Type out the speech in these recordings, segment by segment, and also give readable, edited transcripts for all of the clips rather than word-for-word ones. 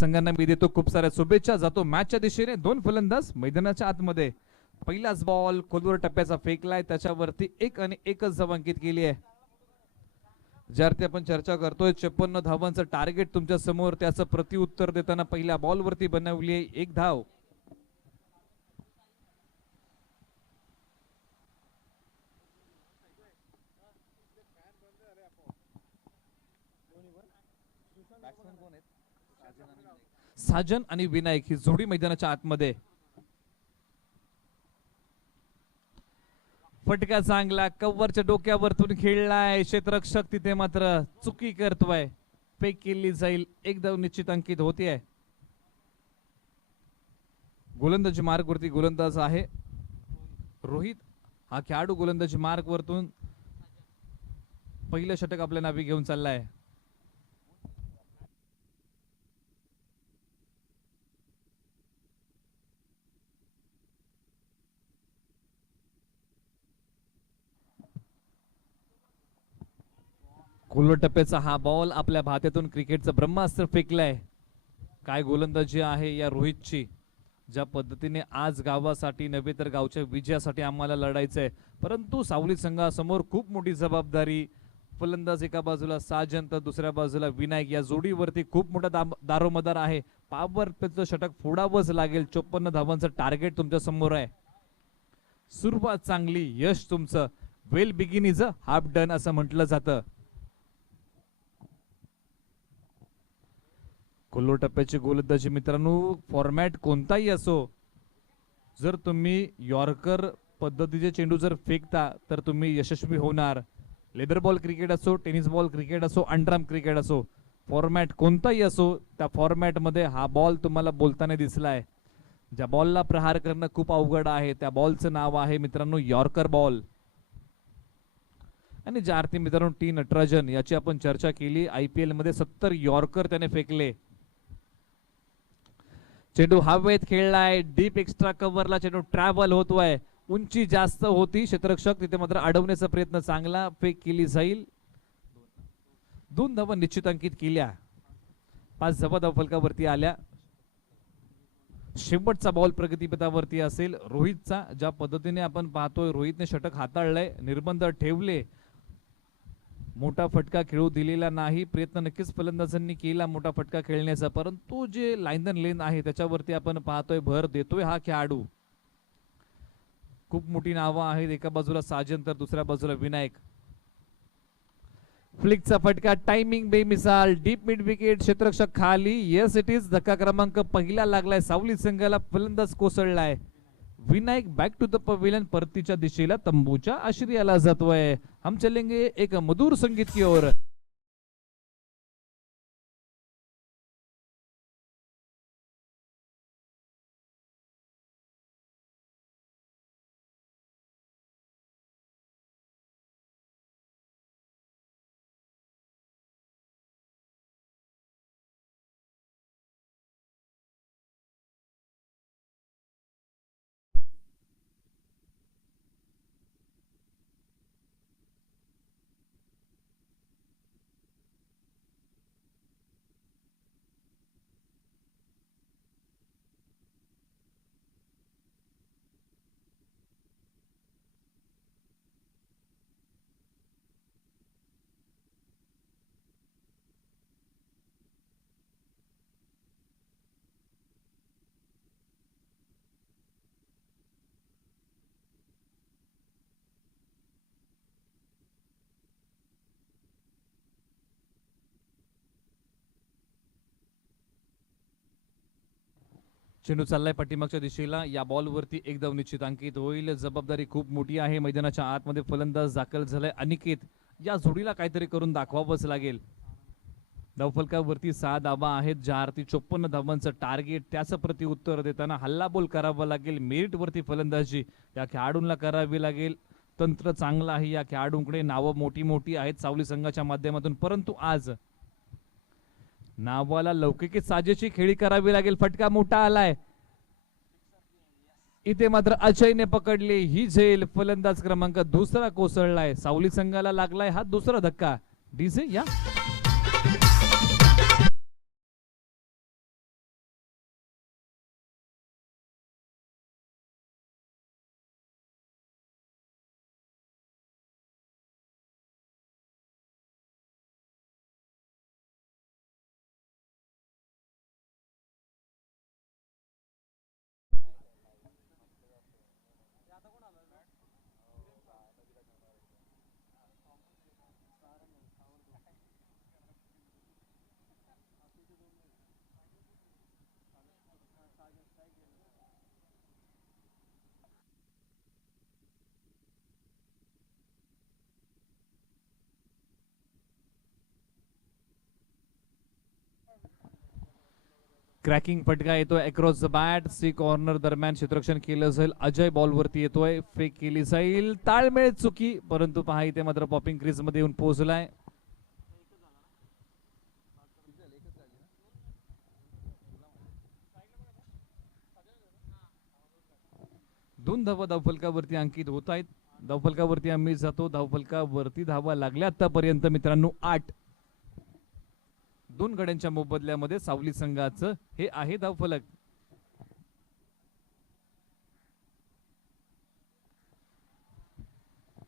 संघांना मी देतो खूप साऱ्या शुभेच्छा. जातो मॅचच्या दिशेने. दोन फलंदाज मैदानाच्या आतमध्ये. पहिलाच बॉल खोलवर टप्प्याचा फेकलाय, त्याच्यावरती 1 आणि 1च धाव अंकित केली आहे. ज्यावरती आपण चर्चा करतोय 56 धावांचं टार्गेट तुमच्या समोर, त्याचं प्रत्युत्तर देताना पहिल्या बॉल वरती बनवली आहे 1 धाव. साजन आणि विनायक ही जोडी मैदानाच्या आतमध्ये. फटका चांगला कव्हरच्या डोक्यावरतून खेळलाय, क्षेत्ररक्षक तिथे मात्र चुकी करतोय. फेक केली जाईल, 1 धाव निश्चित अंकित होतीये. गोलंदाजी मार्ग वरती गोलंदाज आहे रोहित. हा खेळाडू गोलंदाजी मार्ग वरतून पहिलं षटक आपल्या नावी घेऊन चाललाय. खोलवर टप्प्याचा हा बॉल आपल्या भात्यातून क्रिकेटचं ब्रह्मास्त्र फेकलंय. काय गोलंदाजी आहे या रोहितची. ज्या पद्धतीने आज गावासाठी नव्हे तर गावच्या विजयासाठी आम्हाला लढायचंय, परंतु सावली संघासमोर खूप मोठी जबाबदारी. फलंदाज एका बाजूला साजन तर दुसऱ्या बाजूला विनायक, या जोडीवरती खूप मोठा दारोमदार आहे. पॉवर प्लेचं षटक फोडावंच लागेल. 54 धावांचं टार्गेट तुमच्या समोर आहे. सुरुवात चांगली, यश तुमचं. Well begin is a half done असं म्हटलं जातं. खोलवर टप्प्याची गोलंदाजी मित्रांनो, फॉर्मॅट कोणताही असो, जर तुम्ही यॉर्कर पद्धतीचे चेंडू जर फेकता तर तुम्ही यशस्वी होणार. लेदर बॉल क्रिकेट असो, टेनिस बॉल क्रिकेट असो, अंडरआर्म क्रिकेट असो, फॉर्मॅट कोणताही असो, त्या फॉर्मॅट मध्ये हा बॉल तुम्हाला बोलताना दिसलाय. ज्या बॉलला प्रहार करणं खूप अवघड आहे त्या बॉलचं नाव आहे मित्रांनो यॉर्कर बॉल. आणि ज्या अर्थी मित्रांनो टी नटराजन याची आपण चर्चा केली, IPL मध्ये 70 यॉर्कर त्याने फेकले. चेंडू हवेत खेळलाय, डीप एक्स्ट्रा कव्हरला चेंडू ट्रॅव्हल होतोय. उंची जास्त होती, क्षेत्ररक्षक तिथे मात्र अडवण्याचा प्रयत्न चांगला. फेक केली जाईल. 2 धावा निश्चित अंकित केल्या. 5 धावा फलकावरती आल्या. शेवटचा बॉल प्रगतीपथावरती असेल रोहितचा. ज्या पद्धतीने आपण पाहतोय रोहितने षटक हाताळलंय, निर्बंध ठेवले, मोठा फटका खेळू दिलेला नाही. प्रयत्न नक्कीच फलंदाजांनी केला मोठा फटका खेळण्याचा, परंतु जे लाईन अँड लेन आहे त्याच्यावरती आपण पाहतोय भर देतोय हा खेळाडू. खूप मोठी नावं आहेत, एका बाजूला साजन तर दुसऱ्या बाजूला विनायक. फ्लिकचा फटका, टायमिंग बेमिसाल, डीप मिड विकेट, क्षेत्ररक्षक खाली. Yes it is. धक्का क्रमांक पहिला लागलाय सावली संघाला. फलंदाज कोसळलाय. Vinayak back to the pavilion, परतीच्या दिशेला तंबूच्या आश्रयाला जातोय. हम चलेंगे एक मधुर संगीत की ओर. चेंडू चाललाय पाठीमागच्या दिशेला. या बॉल वरती 1 धाव निश्चित अंकित होईल. जबाबदारी खूप मोठी आहे. मैदानाच्या आतमध्ये फलंदाज दाखल झालाय अनिकेत. या जोडीला काहीतरी करून दाखवावंच लागेल. धावफलकावरती 6 धावा आहेत. ज्या अर्थी 54 धावांचं टार्गेट, त्याचं प्रत्युत्तर देताना हल्लाबोल करावा लागेल. मेरिट वरती फलंदाजी या खेळाडूंना करावी लागेल. तंत्र चांगलं आहे या खेळाडूंकडे, नावं मोठी मोठी आहेत सावली संघाच्या माध्यमातून, परंतु आज नावाला लौकिक साजेची खेळी करावी लागेल. फटका मोठा आलाय इथे मात्र अजयने पकडली ही झेल. फलंदाज क्रमांक दुसरा कोसळलाय. सावली संघाला लागलाय हा दुसरा धक्का. डीजे या क्रॅकिंग फटका येतोय अक्रॉस द बॅट. सी कॉर्नर दरम्यान क्षेत्ररक्षण केलं जाईल. अजय बॉल वरती येतोय. फेक केली जाईल. ताळमेळ चुकी, परंतु पहा इथे मात्र पॉपिंग क्रीज मध्ये येऊन पोहोचलाय. दोन धावा धावफलकावरती अंकित होत आहेत. धावफलकावरती आम्ही जातो. धावफलकावरती धावा लागल्या आतापर्यंत मित्रांनो 8. 2 गड्यांच्या मोबदल्यामध्ये सावली संघाचं हे आहे धावफलक.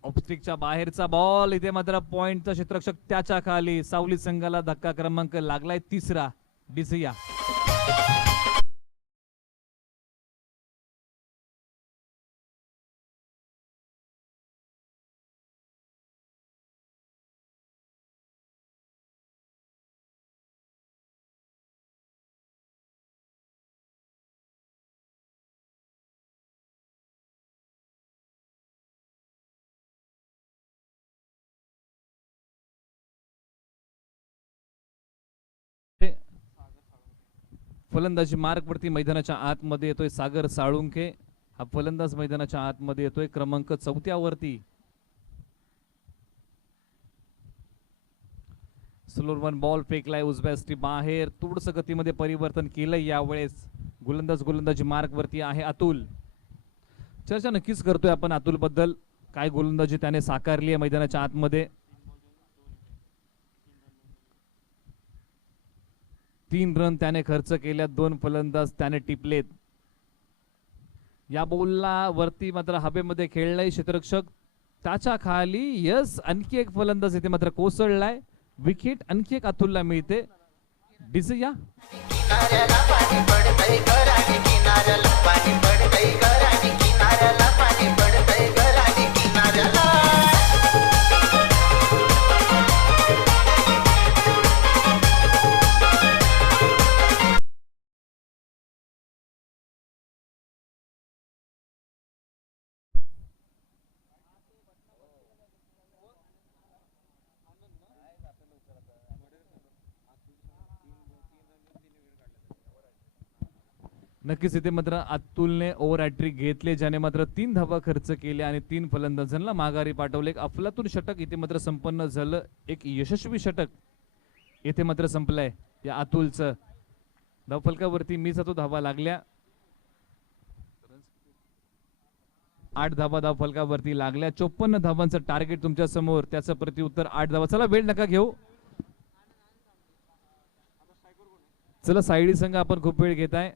ऑफस्टिकच्या बाहेरचा बॉल. इथे मात्र पॉइंटचा क्षेत्ररक्षक त्याच्या खाली. सावली संघाला धक्का क्रमांक लागलाय 3रा. डिसिया फलंदाजी मार्क वरती मैदानाच्या आतमध्ये येतोय सागर साळुंखे. हा फलंदाज मैदानाच्या आतमध्ये येतोय क्रमांक 4 वरती. स्लोअर वन बॉल फेकलाय उजव्या स्टी बाहेर. थोडस गतीमध्ये परिवर्तन केलंय यावेळेस. गोलंदाजी मार्क वरती आहे अतुल. चर्चा नक्कीच करतोय आपण अतुल बद्दल. काय गोलंदाजी त्याने साकारली आहे मैदानाच्या आतमध्ये. 3 रन त्याने खर्च केल्या. 2 फलंदाज त्याने टिपलेत. या बॉलला वरती मात्र हवेमध्ये खेळलाय क्षेत्ररक्षक त्याच्या खाली. यस, आणखी एक फलंदाज इथे मात्र कोसळलाय. विकेट आणखी एक अतुलला मिळते. डिसिया नक्कीच इथे मात्र अतुलने ओव्हर हॅट्रिक घेतले, ज्याने मात्र 3 धावा खर्च केल्या आणि 3 फलंदाजांना माघारी पाठवले. एक अफलातून षटक इथे मात्र संपन्न झालं. एक यशस्वी षटक इथे मात्र संपलंय या अतुलचं. धावफलकावरती मी जातो. धावा लागल्या 8 धावा धावफलकावरती लागल्या. 54 धावांचं टार्गेट तुमच्या समोर. त्याचं प्रत्युत्तर 8 धावा. चला वेळ नका घेऊ. चला सायडी संघ आपण खूप वेळ घेताय.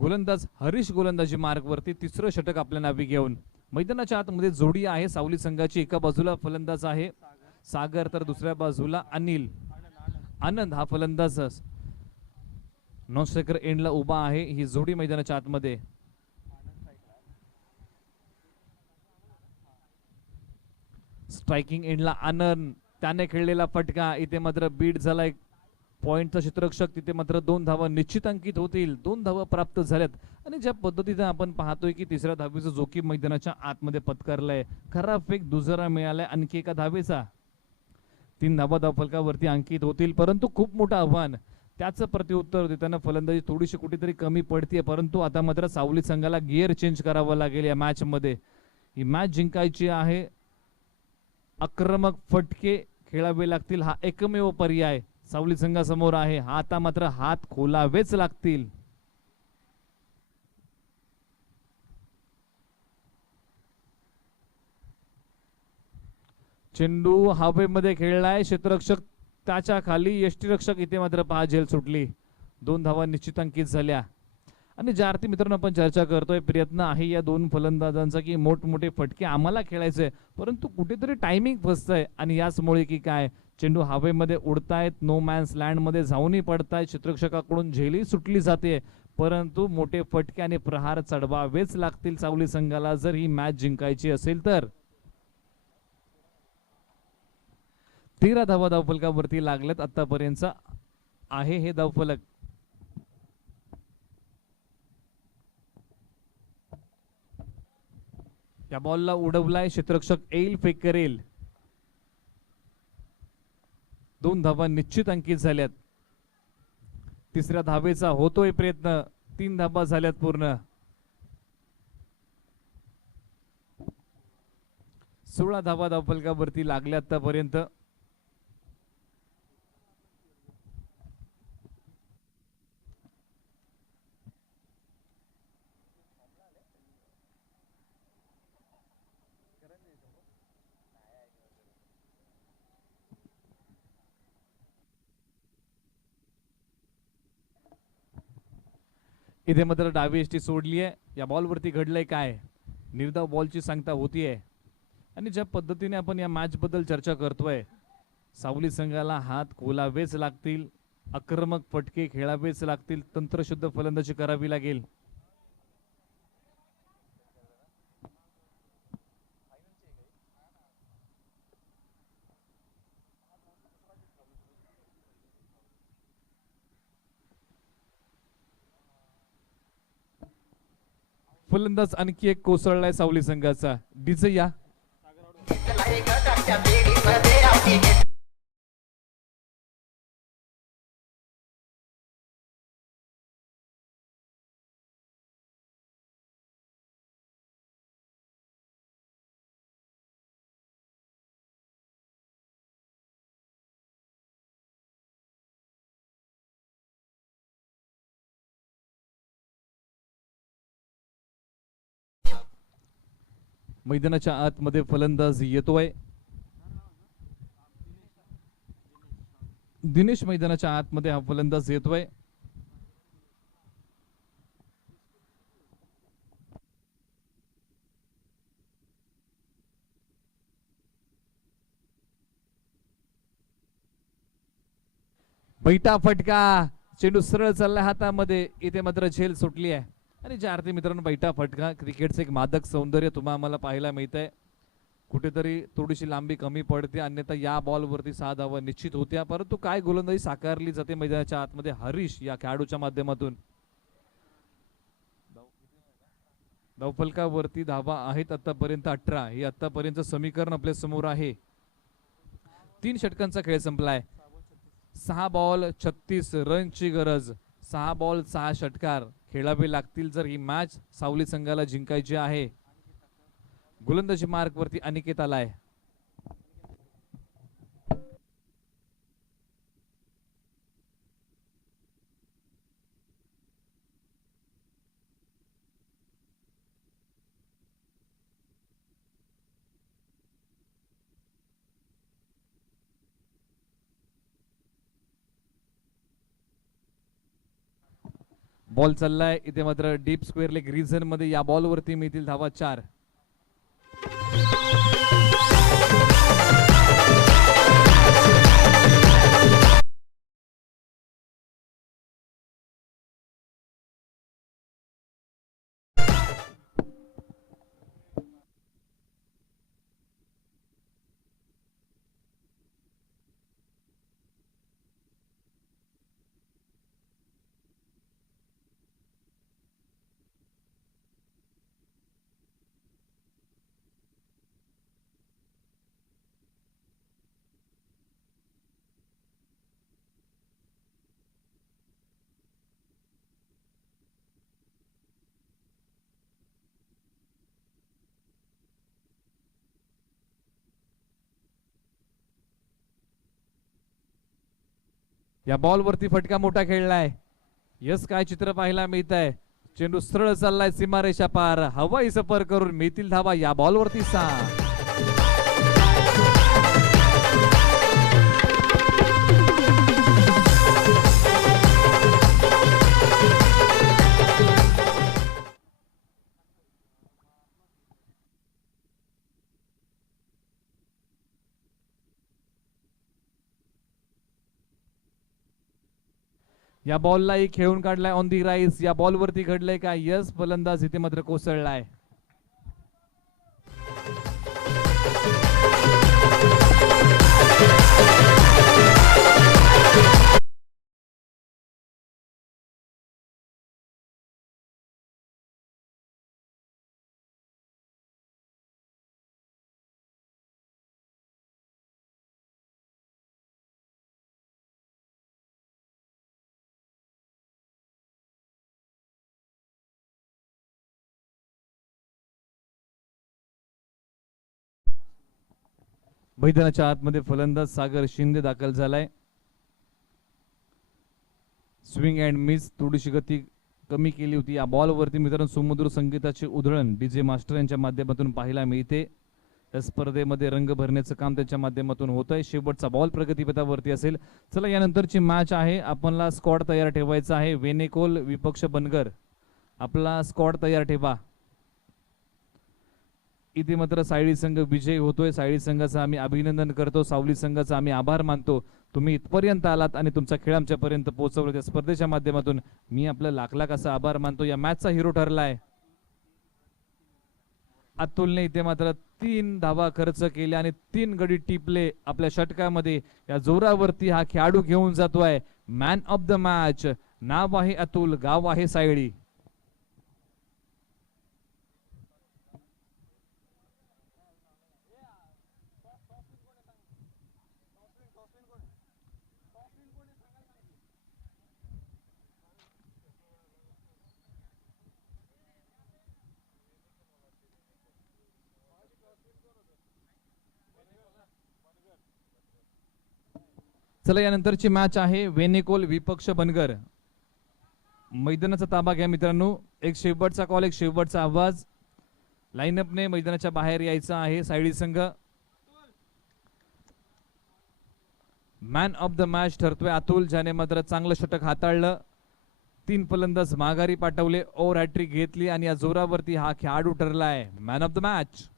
गोलंदाज हरीश गोलंदाजी मार्ग वरती. 3रं षटक आपल्या नावी घेऊन मैदानाच्या आतमध्ये जोडी आहे सावली संघाची. एका बाजूला फलंदाज आहे सागर, तर दुसऱ्या बाजूला अनिल. आनंद हा फलंदाज नॉन स्ट्रायकर एंडला उभा आहे. ही जोडी मैदानाच्या आतमध्ये. स्ट्रायकिंग एंडला आनंद. त्याने खेळलेला फटका इथे मात्र बीट झाला. एक पॉइंटचा क्षेत्ररक्षक. तिथे मात्र 2 धावा निश्चित अंकित होतील. 2 धावा प्राप्त झाल्यात. आणि ज्या पद्धतीने आपण पाहतोय की 3ऱ्या धावेचं जोखीम मैदानाच्या आतमध्ये पत्करलंय. खरा फेक दुजरा मिळालाय आणखी एका धावेचा. 3 धावा धावफलकावरती अंकित होतील, परंतु खूप मोठं आव्हान. त्याचं प्रत्युत्तर देताना फलंदाजी थोडीशी कुठेतरी कमी पडतीये, परंतु आता मात्र सावली संघाला गिअर चेंज करावं लागेल या मॅच मध्ये. ही मॅच जिंकायची आहे. आक्रमक फटके खेळावे लागतील. हा एकमेव पर्याय सावली संघासमोर आहे. आता मात्र हात खोलावेच लागतील. चेंडू हवेमध्ये खेळलाय. क्षेत्ररक्षक त्याच्या खाली. यष्टीरक्षक इथे मात्र पहा झेल सुटली. 2 धावा निश्चित अंकित झाल्या. आणि ज्या अर्थी मित्रांनो आपण चर्चा करतोय, प्रयत्न आहे या 2 फलंदाजांचा की मोठमोठे फटके आम्हाला खेळायचे, परंतु कुठेतरी टायमिंग फसतंय. आणि याचमुळे की काय चेंडू हवेमध्ये उडतायत, नो मॅन्स लँड मध्ये जाऊनही पडतायत. क्षेत्ररक्षकाकडून झेलही सुटली जाते, परंतु मोठे फटके आणि प्रहार चढवावेच लागतील सावली संघाला जर ही मॅच जिंकायची असेल तर. 13 धावा धावफलकावरती लागल्यात आतापर्यंत आहे हे धावफलक. या बॉलला उडवलाय क्षेत्ररक्षक. येईल फेक करेल. 2 धावा निश्चित अंकित झाल्यात. तिसऱ्या धावेचा होतोय प्रयत्न. 3 धावा झाल्यात पूर्ण. 16 धावा धावफलकावरती लागल्या आतापर्यंत. इथे मात्र डावी एसटी सोडली आहे. या बॉलवरती घडलंय काय? निर्धाव बॉलची सांगता होतीये. आणि ज्या पद्धतीने आपण या मॅच बद्दल चर्चा करतोय, सावली संघाला हात खोलावेच लागतील, आक्रमक फटके खेळावेच लागतील, तंत्रशुद्ध फलंदाजी करावी लागेल. फलंदाज आणखी एक कोसळलाय सावली संघाचा. डीजे या. मैदानाच्या आतमध्ये फलंदाज येतोय. दिनेश मैदानाच्या आतमध्ये हा फलंदाज येतोय. बैठा फटका. चेंडू सरळ चाललाय हातामध्ये. इथे मात्र झेल सुटली आहे. आणि ज्या अर्थी मित्रांनो बैठा फटका क्रिकेटचं एक मादक सौंदर्य तुम्हाला आम्हाला पाहायला मिळतंय. कुठेतरी थोडीशी लांबी कमी पडते, अन्यथा या बॉलवरती 6 धावा निश्चित होत्या. परंतु काय गोलंदाजी साकारली जाते मैदानाच्या आतमध्ये हरीश या खेळाडूच्या माध्यमातून. धावफलकावरती धावा आहेत आतापर्यंत 18. हे आतापर्यंत समीकरण आपल्या समोर आहे. 3 षटकांचा खेळ संपलाय. 6 बॉल 36 रनची गरज. 6 बॉल 6 षटकार खेळावे लागतील जर ही मॅच सावली संघाला जिंकायची आहे. गोलंदाजी मार्क वरती अनिकेत आलाय. बॉल चाललाय इथे मात्र डीप स्क्वेअर लेग रिजन मध्ये. या बॉल वरती मिळतील धावा 4. या बॉल वरती फटका मोठा खेळलाय. यस काय चित्र पाहायला मिळत आहे. चेंडू सरळ चाललाय सीमारेषा पार. हवाई सफर करून मिळतील धावा. या बॉल वरती 6. या बॉलला एक खेळून काढलाय ऑन दी राईस. या बॉल वरती घडलंय का? यस फलंदाज इथे मात्र कोसळलाय. मैदानाच्या आतमध्ये फलंदाज सागर शिंदे दाखल झालाय. स्विंग अँड मिस, थोडीशी गती कमी केली होती या बॉलवरती मित्रांनो. सुमधुर संगीताचे उधळण डीजे मास्टर यांच्या माध्यमातून पाहायला मिळते. या स्पर्धेमध्ये रंग भरण्याचं काम त्यांच्या माध्यमातून होत आहे. शेवटचा बॉल प्रगतीपथावरती असेल. चला यानंतरची मॅच आहे. आपल्याला स्क्वॉड तयार ठेवायचा आहे. वेनेकोल विपक्ष बनगर, आपला स्क्वॉड तयार ठेवा. इथे मात्र सायळी संघ विजय होतोय. सायळी संघाचं आम्ही अभिनंदन करतो. सावली संघाचा आम्ही आभार मानतो. तुम्ही इथपर्यंत आलात आणि तुमचा खेळ आमच्यापर्यंत पोहोचवला. त्या स्पर्धेच्या माध्यमातून मी आपला लाख लाख असा आभार मानतो. या मॅचचा हिरो ठरलाय अतुलने. इथे मात्र 3 धावा खर्च केल्या आणि 3 गडी टिपले आपल्या षटकामध्ये. या जोरावरती हा खेळाडू घेऊन जातोय मॅन ऑफ द मॅच. नाव आहे अतुल, गाव आहे सायळी. चला यानंतरची मॅच आहे वेनेकोल विपक्ष बनगर. मैदानाचा ताबा घ्या मित्रांनो. एक शेवटचा कॉल, एक शेवटचा आवाज. लाईनअपने मैदानाच्या बाहेर यायचं आहे सायळी संघ. मॅन ऑफ द मॅच ठरतोय अतुल, ज्याने मात्र चांगलं षटक हाताळलं. 3 फलंदाज माघारी पाठवले, ओव्हर हॅट्रिक घेतली आणि या जोरावरती हा खेळाडू ठरलाय man of the match.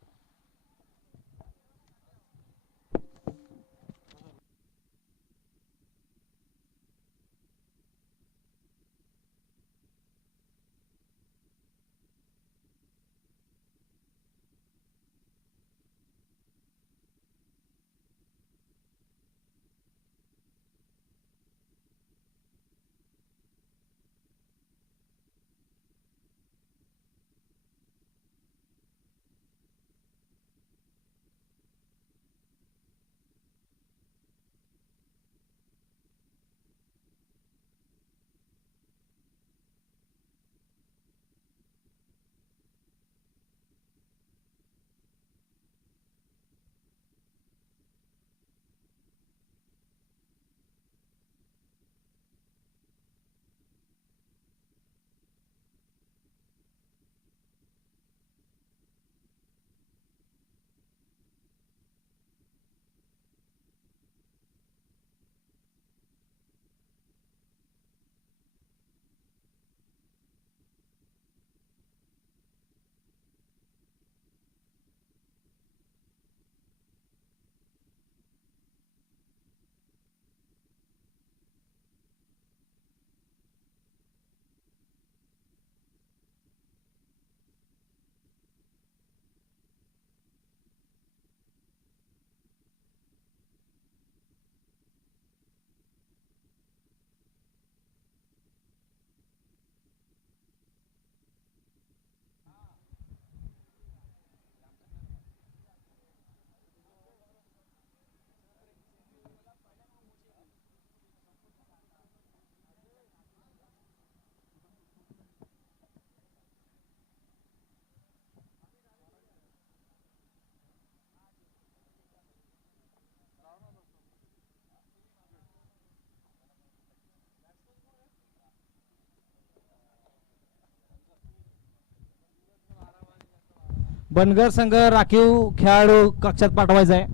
Bangar संघ राखीव खेळाडू कक्षात पाठवायचा आहे.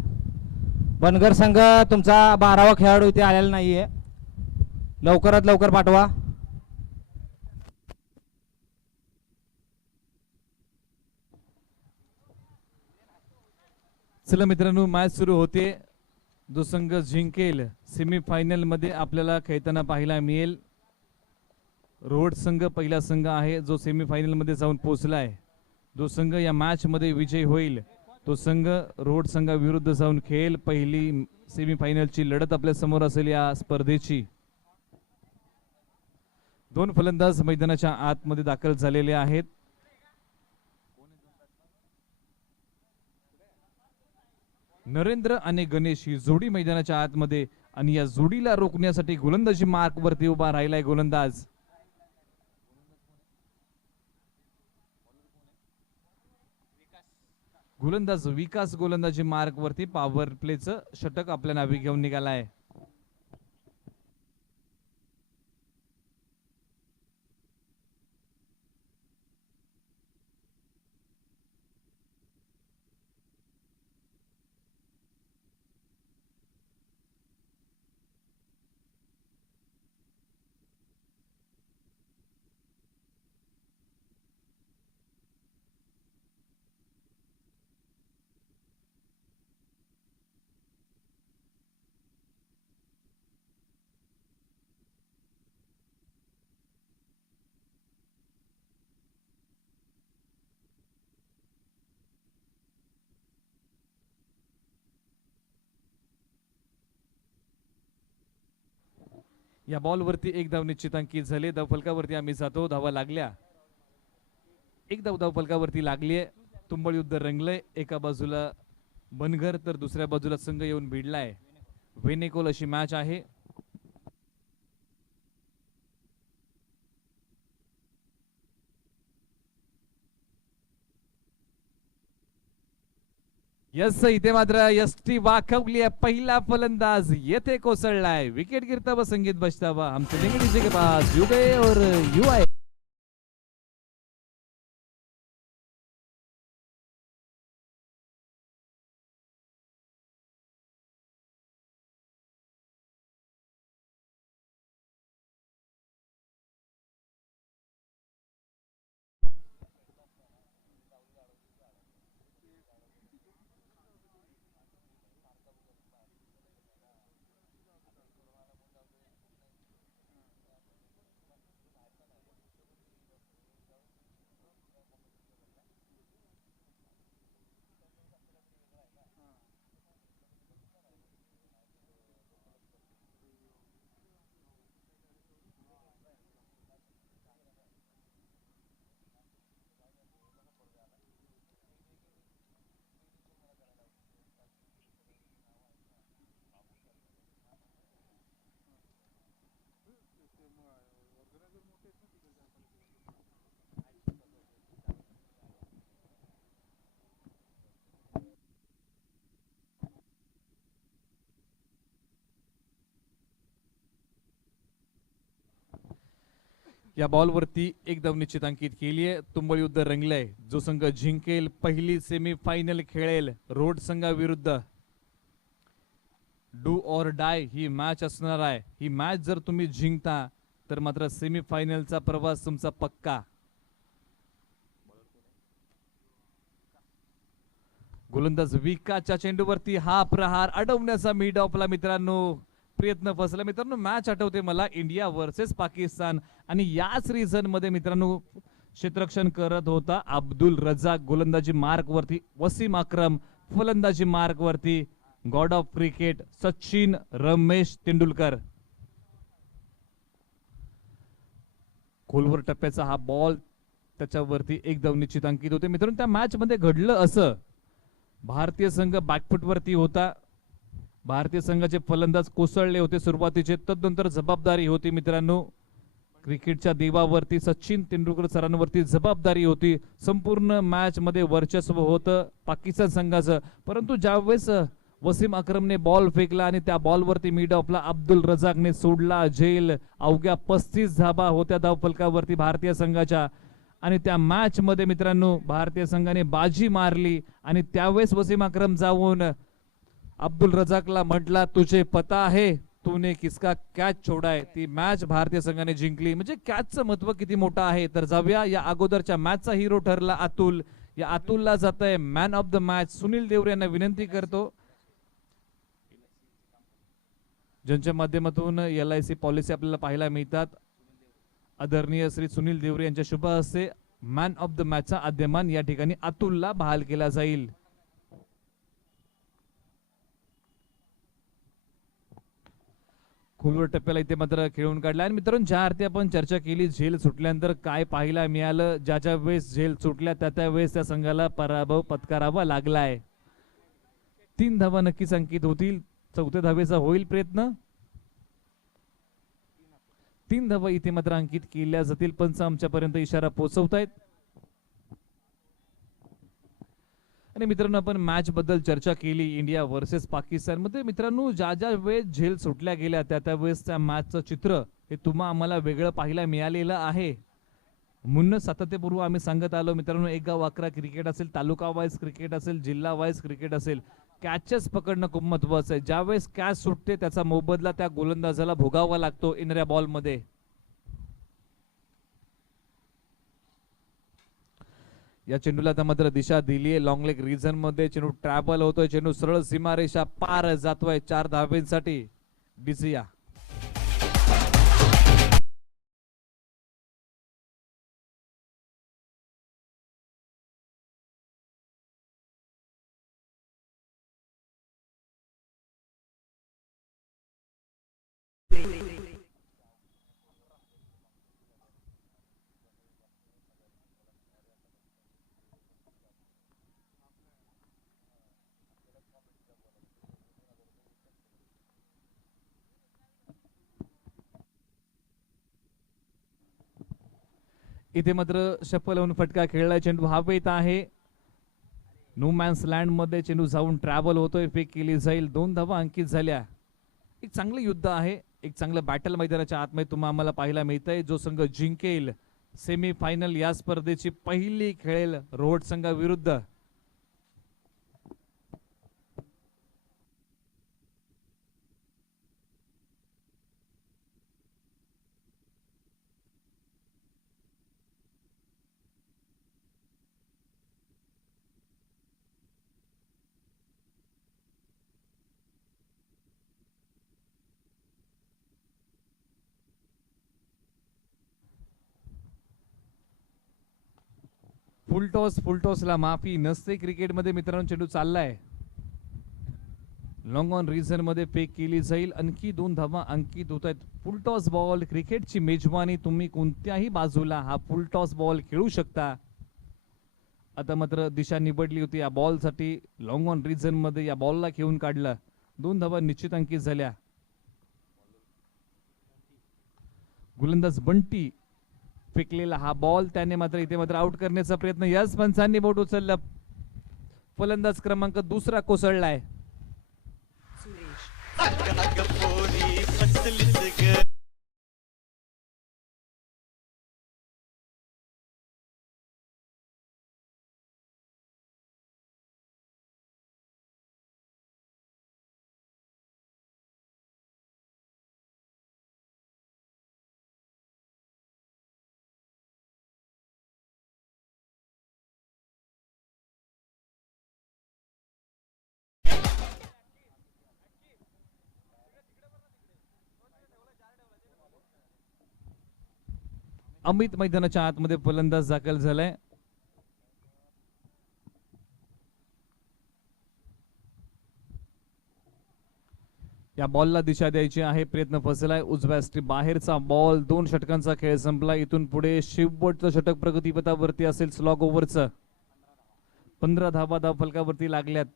बनगर संघ तुमचा 12वा खेळाडू इथे आलेला नाहीये, लवकरात लवकर पाठवा. चला मित्रांनो, मॅच सुरू होते. जो संघ जिंकेल सेमीफायनल मध्ये आपल्याला खेळताना पाहायला मिळेल. रोड संघ पहिला संघ आहे जो सेमीफायनल मध्ये जाऊन पोहोचलाय. जो संघ या मॅच मध्ये विजयी होईल तो संघ रोड संघाविरुद्ध जाऊन खेळेल. पहिली सेमीफायनलची लढत आपल्या समोर असेल या स्पर्धेची. 2 फलंदाज मैदानाच्या आतमध्ये दाखल झालेले आहेत. नरेंद्र आणि गणेश ही जोडी मैदानाच्या आतमध्ये, आणि या जोडीला रोखण्यासाठी गोलंदाजी मार्क वरती उभा राहिलाय गोलंदाज. गोलंदाज विकास गोलंदाजी मार्क वरती पॉवर प्लेचं षटक आपल्या नावी घेऊन निघालाय. या बॉल वरती एक धाव निश्चितांकित झाले. धाव फलकावरती आम्ही जातो. धावा लागल्या. एक धाव फलकावरती लागलीये. तुंबळ युद्ध रंगलंय. एका बाजूला बनघर तर दुसऱ्या बाजूला संघ येऊन भिडलाय. वेनेकोल अशी मॅच आहे. यस इथे मात्र यष्टी वाकवली आहे. पहिला फलंदाज येथे कोसळलाय. विकेट गिरता व संगीत बजता हुआ हम चलेंगे डीजे के पास. यू गए और यू आए. या बॉल वरती एक धाव निश्चितांकित केली आहे. तुंबळ युद्ध रंगलंय. जो संघ जिंकेल पहिली सेमी फायनल खेळेल रोड संघाविरुद्ध. डू ऑर डाय ही मॅच असणार आहे. ही मॅच जर तुम्ही जिंकता तर मात्र सेमी फायनलचा प्रवास तुमचा पक्का. गोलंदाज विकासच्या चेंडूवरती हा प्रहार अडवण्याचा मिड ऑफला मित्रांनो प्रयत्न फसला. मित्रांनो मॅच आठवते मला इंडिया वर्सेस पाकिस्तान आणि याच रिझन मध्ये मित्रांनो क्षेत्ररक्षण करत होता अब्दुल रजाक. गोलंदाजी मार्क वरती वसीम अक्रम. फलंदाजी मार्क वरती God of cricket Sachin Ramesh Tendulkar. खोलवर टप्प्याचा हा बॉल त्याच्यावरती एक धाव निश्चितांकित होते. मित्रांनो त्या मॅच मध्ये घडलं असं भारतीय संघ बॅकफुट वरती होता. भारतीय संघाचे फलंदाज कोसळले होते सुरुवातीचे. तदनंतर जबाबदारी होती मित्रांनो क्रिकेटच्या देवावरती सचिन तेंडुलकर सरांवरती जबाबदारी होती. संपूर्ण मॅच मध्ये वर्चस्व होतं पाकिस्तान संघाचं. परंतु ज्यावेळेस वसीम अक्रमने बॉल फेकला आणि त्या बॉलवरती मिड ऑफला अब्दुल रजाकने सोडला झेल. अवघ्या 35 धाबा होत्या धाव फलकावरती भारतीय संघाच्या आणि त्या मॅच मध्ये मित्रांनो भारतीय संघाने बाजी मारली आणि त्यावेळेस वसीम अक्रम जाऊन अब्दुल रजाकला म्हटला तुझे पता है तूने किसका कॅच छोडाय. ती मॅच भारतीय संघाने जिंकली. म्हणजे कॅचचं महत्व किती मोठं आहे. तर जाऊया या अगोदरच्या मॅचचा हिरो ठरला अतुल. या अतुलला जात आहे man of the match. Sunil Devre यांना विनंती करतो ज्यांच्या माध्यमातून LIC पॉलिसी आपल्याला पाहायला मिळतात. आदरणीय श्री सुनील देवरे यांच्या शुभ हस्ते मॅन ऑफ द मॅचचा आद्यमान या ठिकाणी अतुलला बहाल केला जाईल. खोलवर टप्प्याला इथे मात्र खेळून काढला. आणि मित्रांनो ज्या अर्थी आपण चर्चा केली झेल सुटल्यानंतर काय पाहायला मिळालं. ज्या ज्या वेळेस झेल सुटल्या त्या वेळेस त्या संघाला पराभव पत्करावा लागलाय. 3 धावा नक्कीच अंकित होतील. 4थ्या धावेचा होईल प्रयत्न. 3 धावा इथे मात्र अंकित केल्या जातील. पंच आमच्यापर्यंत इशारा पोहोचवतायत. आणि मित्रांनो आपण मॅच बद्दल चर्चा केली इंडिया वर्सेस पाकिस्तान मध्ये. मित्रांनो ज्या ज्या वेळेस झेल सुटल्या गेल्या त्या वेळेस त्या मॅचचं चित्र हे तुम्हा आम्हाला वेगळं पाहायला मिळालेलं आहे. म्हणून सातत्यपूर्व आम्ही सांगत आलो मित्रांनो, एक गाव 11 क्रिकेट असेल, तालुका वाईज क्रिकेट असेल, जिल्हा वाईज क्रिकेट असेल, कॅचेस पकडणं खूप महत्वाचं आहे. ज्यावेळेस कॅच सुटते त्याचा मोबदला त्या गोलंदाजाला भोगावा लागतो येणाऱ्या बॉल मध्ये. या चेंडूला आता मात्र दिशा दिली आहे लॉंग लेग रिजन मध्ये. चेंडू ट्रॅव्हल होतोय, चेंडू सरळ सीमारेषा पार जातोय 4 धावेंसाठी डिसिया. इथे मात्र शफल होऊन फटका खेळलाय, चेंडू हवेत आहे. नो मॅन्स लँड मध्ये चेंडू जाऊन ट्रॅव्हल होतोय, फेक केली जाईल. 2 धावा अंकित झाल्या. एक चांगलं युद्ध आहे, एक चांगलं बॅटल मैदानाच्या आतमध्ये तुम्हाला आम्हाला पाहायला मिळतंय. जो संघ जिंकेल सेमी फायनल या स्पर्धेची पहिली खेळेल रोहट संघाविरुद्ध. फुलटॉसला माफी नसते क्रिकेटमध्ये मित्रांनो. चेंडू चाललाय लॉंग ऑन रिझन मध्ये, फेक केली जाईल. आणखी 2 धावा अंकित होत आहेत. फुलटॉस बॉल, क्रिकेटची मेजवानी. तुम्ही कोणत्याही बाजूला हा फुलटॉस बॉल खेळू शकता. आता मात्र दिशा निवडली होती या बॉल साठी लॉंग ऑन रिझन मध्ये. या बॉलला खेळून काढलं. 2 धावा निश्चित अंकित झाल्या. गोलंदाज बंटी फेकलेला हा बॉल त्याने मात्र इथे मात्र आउट करण्याचा प्रयत्न. याच पंचांनी बोट उचललं. फलंदाज क्रमांक 2 कोसळलाय. अमित मैदानाच्या आतमध्ये फलंदाज दाखल झालाय. या बॉलला दिशा द्यायची आहे, प्रयत्न फसलाय. उजव्या स्ट्रीप बाहेरचा बॉल. 2 षटकांचा खेळ संपला. इथून पुढे शेवटचं षटक प्रगतीपथावरती असेल स्लॉग ओव्हरचं. 15 धावा धाव फलकावरती लागल्यात.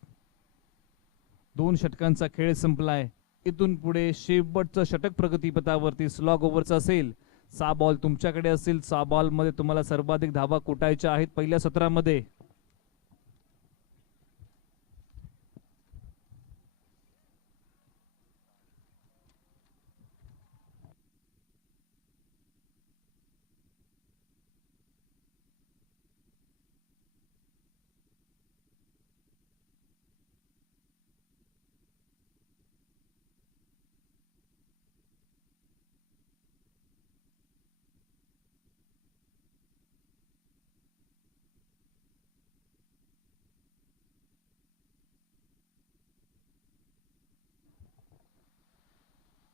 2 षटकांचा खेळ संपलाय. इथून पुढे शेवटचं षटक प्रगतीपथावरती स्लॉग ओव्हरचं असेल. 6 बॉल तुमच्याकडे असतील. 6 बॉल मध्ये तुम्हाला सर्वाधिक धावा कुटायच्या आहेत पहिल्या सत्रामध्ये.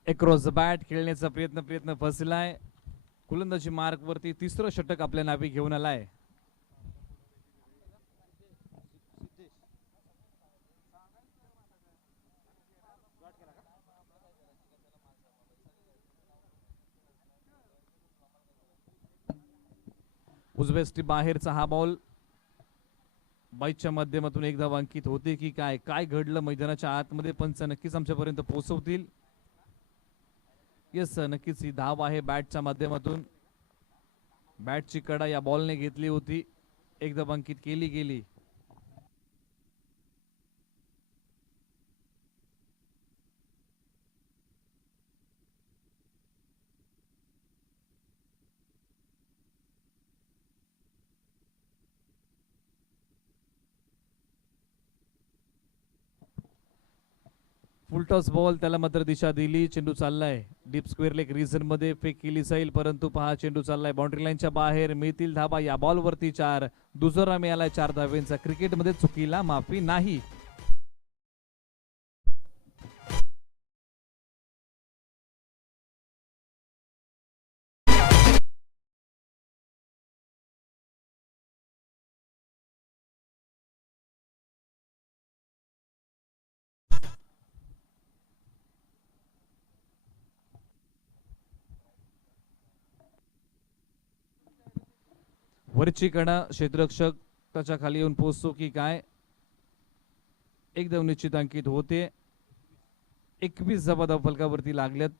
अक्रॉस द बॅट खेळण्याचा प्रयत्न फसलाय. गोलंदाजी मार्क वरती 3रं षटक आपल्या नावे घेऊन आलाय. उजव्या स्ट्रीप बाहेरचा हा बॉल. बाईच्या माध्यमातून एक धाव अंकित होते की काय, काय घडलं मैदानाच्या आतमध्ये पंच नक्कीच आमच्यापर्यंत पोहोचवतील. येस नक्कीच ही धाव आहे बॅटच्या माध्यमातून. बॅटची कडा या बॉलने घेतली होती, एक धाव अंकित केली गेली. फुलटॉस बॉल, त्याला मात्र दिशा दिली. चेंडू चाललाय डीप स्क्वेअर लेग रिजन मध्ये, फेक केली जाईल परंतु पहा चेंडू चाललाय बाउंड्री लाईनच्या बाहेर. मिळतील धाबा या बॉल वरती 4. दुजोरा मिळालाय 4 धावेंचा. क्रिकेटमध्ये चुकीला माफी नाही. वरची कडा क्षेत्ररक्षक त्याच्या खाली येऊन पोहोचतो की काय, एकदम निश्चित अंकित होते. 21 धावा धावफलकावरती लागल्यात.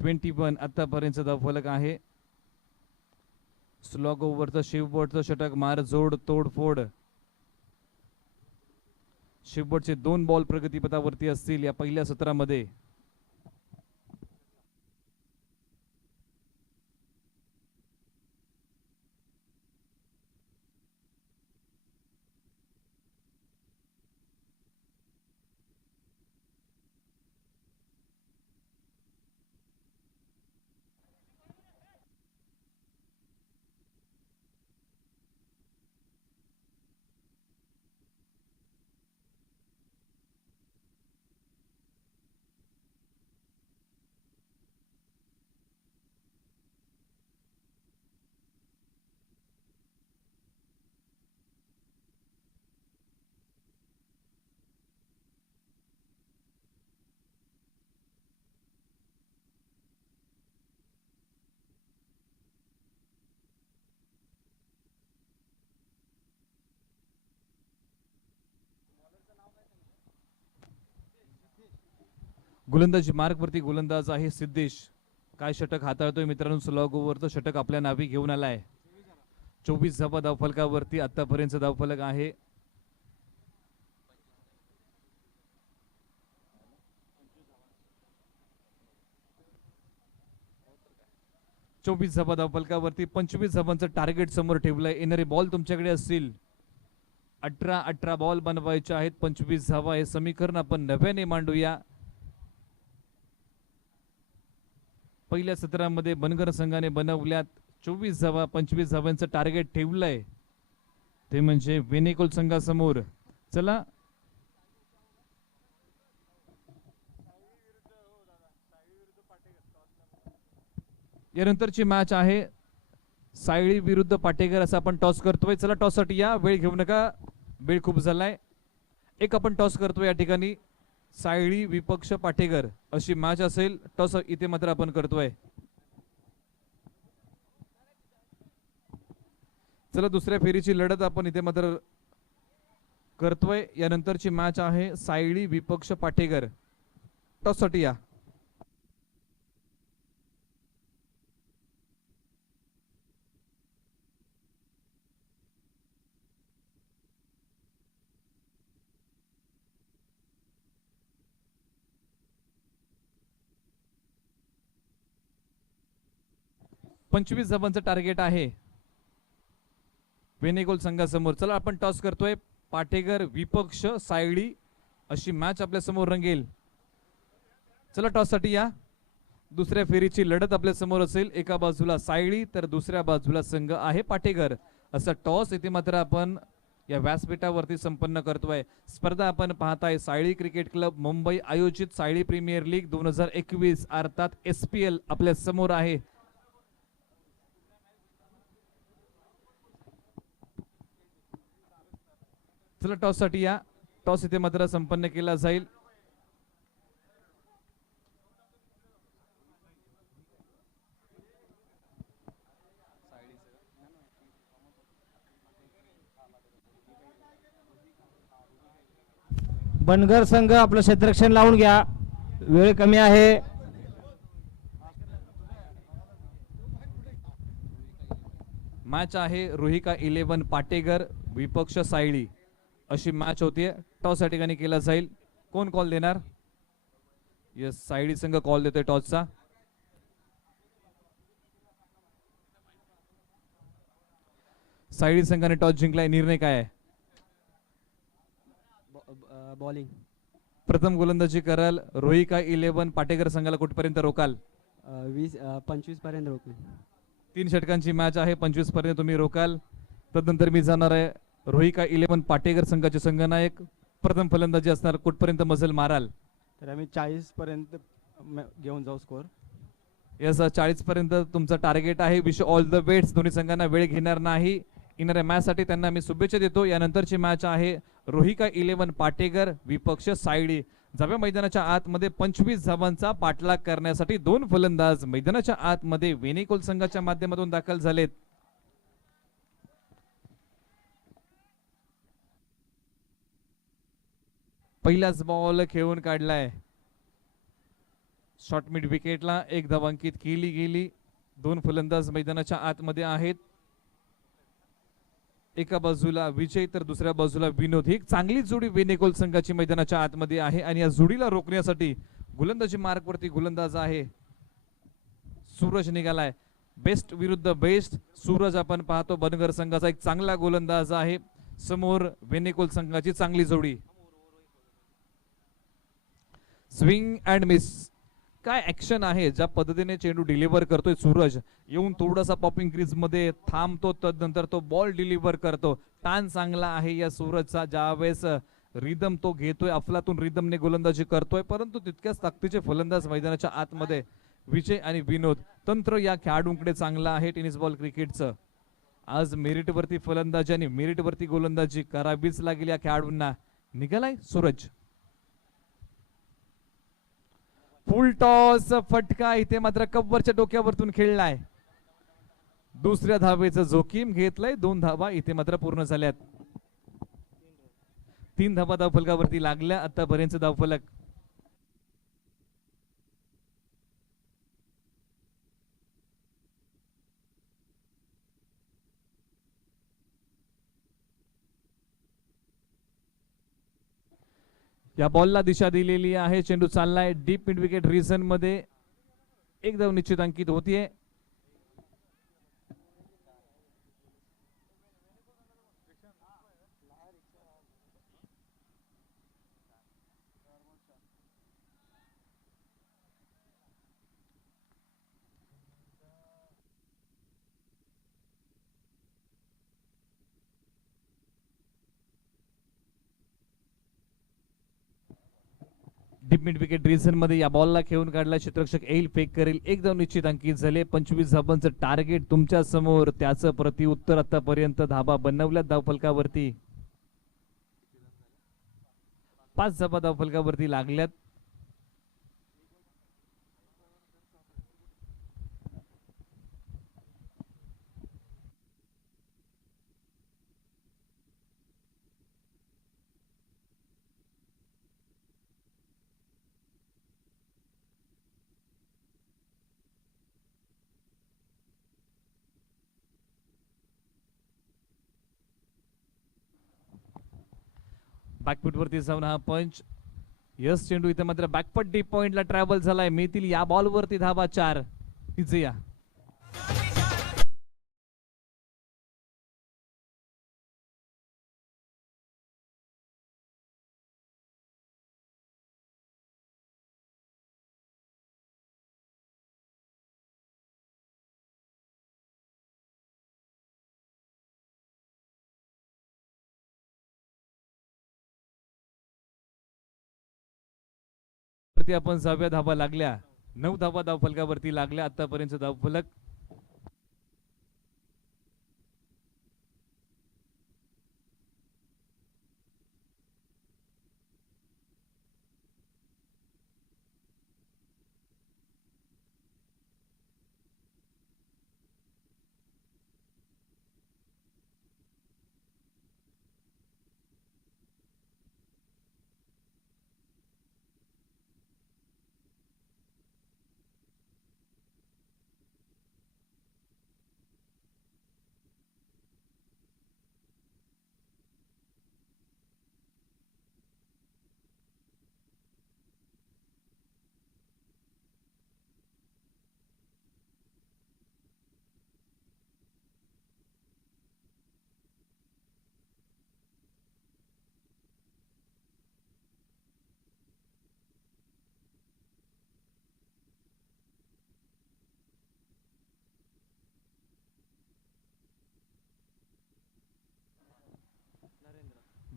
21 आतापर्यंत धावफलक आहे. स्लॉग ओव्हरचं शिवबोटचं षटक, मार जोड तोडफोड. शिवबोटचे 2 बॉल प्रगतीपथावरती असतील या पहिल्या सत्रामध्ये. गोलंदाजी मार्क वरती गोलंदाज आहे सिद्धेश. काय षटक हाताळतोय मित्रांनो. स्लॉग ओव्हरचं षटक आपल्या नावी घेऊन आलाय. 24 धावा धावफलकावरती आतापर्यंत धावफलक आहे. चोवीस धावा धावफलकावरती 25 धावांचं टार्गेट समोर ठेवलंय. येणारे बॉल तुमच्याकडे असतील 18 बॉल बनवायचे आहेत. 25 धावा हे समीकरण आपण नव्याने मांडूया. पहिल्या सत्रामध्ये बनगर संघाने बनवल्यात 24 धावा. 25 धावांचं टार्गेट ठेवलंय ते म्हणजे वेनेकोल संघासमोर. चला यानंतरची मॅच आहे सायळी विरुद्ध पाटेकर. असं आपण टॉस करतोय. चला टॉस साठी या, वेळ घेऊ नका, वेळ खूप झालाय. एक आपण टॉस करतोय या ठिकाणी. सायळी विपक्ष पाटेकर अशी मॅच असेल. टॉस इथे मात्र आपण करतोय. चला दुसऱ्या फेरीची लढत आपण इथे मात्र करतोय. यानंतरची मॅच आहे सायळी विपक्ष पाटेकर. टॉस साठी या. पंचवीस धावांचं टार्गेट आहे वेनेगोल संघासमोर. चला आपण टॉस करतोय. पाटेकर विपक्ष सायळी अशी मॅच आपल्या समोर रंगेल. चला टॉस साठी या. दुसऱ्या फेरीची लढत आपल्या समोर असेल. एका बाजूला सायळी तर दुसऱ्या बाजूला संघ आहे पाटेकर. असा टॉस इथे मात्र आपण या व्यासपीठावरती संपन्न करतोय. स्पर्धा आपण पाहताय सायळी क्रिकेट क्लब मुंबई आयोजित सायळी प्रीमियर लीग 2021 अर्थात SPL आपल्या समोर आहे. चला टॉस साठी या. टॉस इथे मात्र संपन्न केला जाईल. बनगर संघ आपलं क्षेत्ररक्षण लावून घ्या, वेळ कमी आहे. मॅच आहे रोहिका 11 पाटेकर विपक्ष सायळी अशी मॅच होतीये. टॉस या ठिकाणी केला जाईल. कोण कॉल देणार? यस, सायळी संघ कॉल देतोय टॉसचा. सायळी संघाने टॉस जिंकलाय. निर्णय काय आहे? बॉलिंग. प्रथम गोलंदाजी कराल. रोहिका 11 पाटेकर संघाला कुठपर्यंत रोकाल? 25 पर्यंत रोखू. 3 षटकांची मॅच आहे, 25 पर्यंत तुम्ही रोकाल. तदनंतर मी जाणार आहे रोहिका 11 पाटेकर संघाचे संघनायक. प्रथम फलंदाजी असणार, कुठपर्यंत मजल माराल? तर आम्ही 40 पर्यंत घेऊन जाऊ स्कोअर. यस, 40 पर्यंत तुमचं टार्गेट आहे. Wish all the best. दोन्ही संघांना वेळ घेणार नाही. येणाऱ्या मॅच साठी त्यांना मी शुभेच्छा देतो. यानंतरची मॅच आहे रोहिका 11 पाटेकर विपक्ष सायडी. जाव्या मैदानाच्या आतमध्ये 25 धावांचा पाठलाग करण्यासाठी 2 फलंदाज मैदानाच्या आतमध्ये वेनिकोल संघाच्या माध्यमातून दाखल झालेत. पहिलाच बॉल खेळून काढलाय. शॉर्ट मिड विकेटला 1 धाव अंकित केली गेली. 2 फलंदाज मैदानाच्या आतमध्ये आहेत. एका बाजूला विजय तर दुसऱ्या बाजूला विनोद. ही एक चांगली जोडी वेनेकोल संघाची मैदानाच्या आतमध्ये आहे आणि या जोडीला रोखण्यासाठी गोलंदाजी मार्कवरती गोलंदाज आहे सूरज निघालाय. बेस्ट विरुद्ध बेस्ट. सूरज आपण पाहतो बनगर संघाचा एक चांगला गोलंदाज आहे. समोर वेनेकोल संघाची चांगली जोडी. Swing and miss. काय ऍक्शन आहे, ज्या पद्धतीने चेंडू डिलिव्हर करतोय सूरज. येऊन थोडासा पॉपिंग क्रीज मध्ये थांबतो, तदनंतर तो बॉल डिलिव्हर करतो. ताण चांगला आहे या सूरजचा. ज्यावेळेस रिदम तो घेतोय, अफलातून रिदमने गोलंदाजी करतोय, परंतु तितक्याच ताकदीचे फलंदाज मैदानाच्या आतमध्ये विजय आणि विनोद. तंत्र या खेळाडूंकडे चांगला आहे टेनिस बॉल क्रिकेटचं. आज मेरिट वरती फलंदाजी आणि मेरिट वरती गोलंदाजी करावीच लागेल या खेळाडूंना. निघालाय सूरज. फुल टॉस फटका. इथे मात्र कव्वरच्या डोक्यावरतून खेळलाय. दुसऱ्या धावेचं जोखीम घेतलंय. 2 धावा इथे मात्र पूर्ण झाल्यात. 3 धावा धावफलकावरती लागल्या आतापर्यंत धावफलक. या बॉलला दिशा दिलेली आहे. चेंडू चाललाय डीप मिड विकेट रिजन मध्ये. 1 धाव निश्चित अंकित होतीये. डीप मिड विकेट रिझन मध्ये या बॉलला खेळून काढला. क्षेत्ररक्षक येईल, फेक करेल. 1 धाव निश्चित अंकित झाले. 25 धावांचं टार्गेट तुमच्या समोर. त्याचं प्रतिउत्तर आतापर्यंत धाबा बनवल्या धावफलकावरती. 5 धाबा धावफलकावरती लागल्यात. बॅकफुट वरती जाऊन हा पंच. यस, चेंडू इथे मात्र बॅकफुट डीप पॉइंटला ट्रॅव्हल झालाय. मिळतील या बॉल वरती धाबा 4. इथे या वरती आपण जाऊया. धाबा लागल्या. 9 धाबा धावफलकावरती लागल्या आतापर्यंत धावफलक.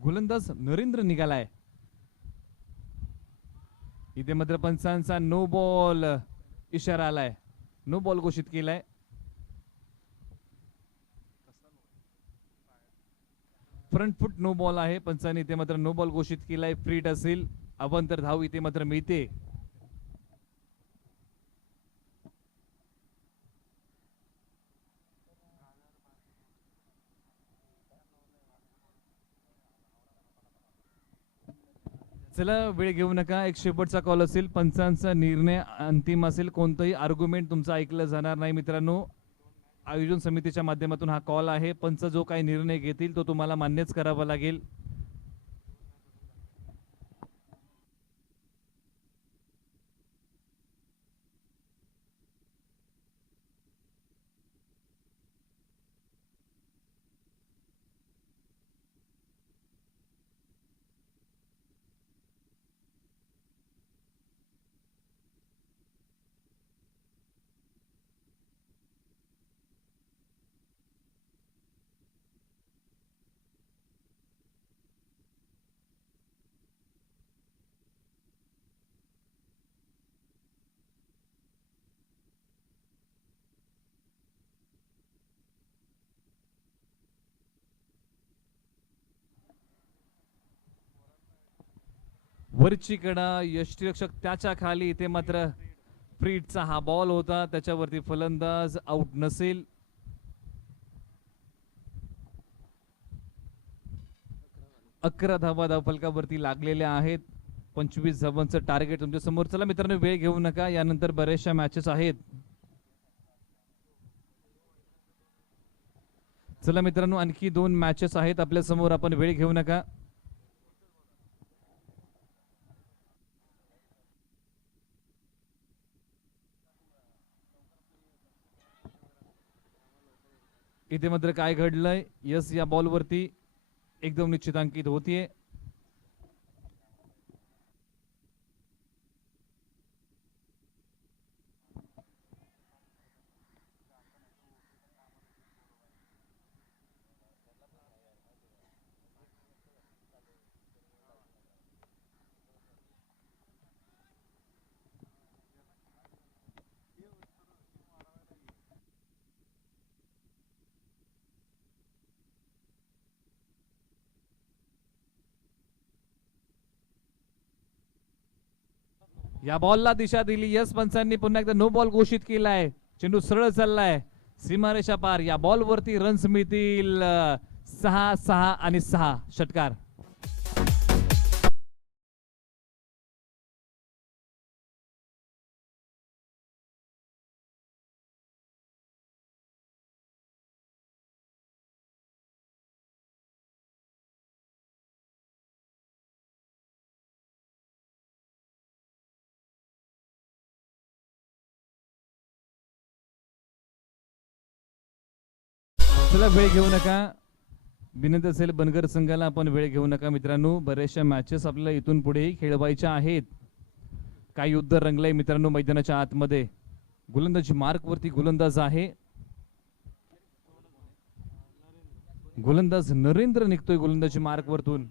गोलंदाज नरेंद्र निघालाय. इथे मात्र पंचांचा नो बॉल इशारा आलाय. नो बॉल घोषित केलाय. फ्रंट फुट नो बॉल आहे. पंचांनी इथे मात्र नो बॉल घोषित केलाय. फ्रीट असेल. अवांतर धाव इथे मात्र मिळते. चला वेळ घेऊ नका. एक शेवटचा कॉल असेल. पंचांचा निर्णय अंतिम असेल. कोणतंही आर्ग्युमेंट तुमचं ऐकलं जाणार नाही मित्रांनो. आयोजन समितीच्या माध्यमातून हा कॉल आहे. पंच जो काही निर्णय घेतील तो तुम्हाला मान्यच करावा लागेल. वरची कडा यष्टीरक्षक त्याच्या खाली. इथे मात्र फ्रीटचा हा बॉल होता. त्याच्यावरती फलंदाज आउट नसेल. अकरा धावा धावफलकावरती लागलेल्या आहेत. 25 धावांचं टार्गेट तुमच्या समोर. चला मित्रांनो वेळ घेऊ नका. यानंतर बऱ्याचशा मॅचेस आहेत. चला मित्रांनो आणखी 2 मॅचेस आहेत आपल्या समोर. आपण वेळ घेऊ नका. इथे मात्र काय घडलंय. यस या बॉल वरती एकदम निश्चितांकित होतीये. या बॉलला दिशा दिली. यस पंचांनी पुन्हा एकदा नो बॉल घोषित केलाय. चेंडू सरळ चाललाय सीमारेषा पार. या बॉल वरती रन्स मिळतील 6, 6 आणि 6. षटकार. चला वेळ घेऊ नका. विनंती असेल बनगर संघाला आपण वेळ घेऊ नका मित्रांनो. बऱ्याचशा मॅचेस आपल्याला इथून पुढेही खेळवायच्या आहेत. काय युद्ध रंगलंय मित्रांनो मैदानाच्या आतमध्ये. गोलंदाजी मार्क वरती गोलंदाज आहे. गोलंदाज नरेंद्र निघतोय गोलंदाजी मार्क वरतून.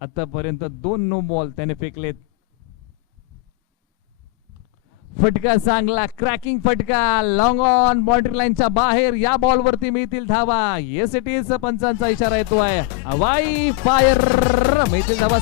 आतापर्यंत 2 नो बॉल त्याने फेकलेत. फटका चांगला क्रॅकिंग फटका. लॉंग ऑन बाउंड्री लाईनच्या बाहेर. या बॉल वरती मिळतील धावा. Yes it is. पंचांचा इशारा येतोय. हवाई फायर मिळतील धावा.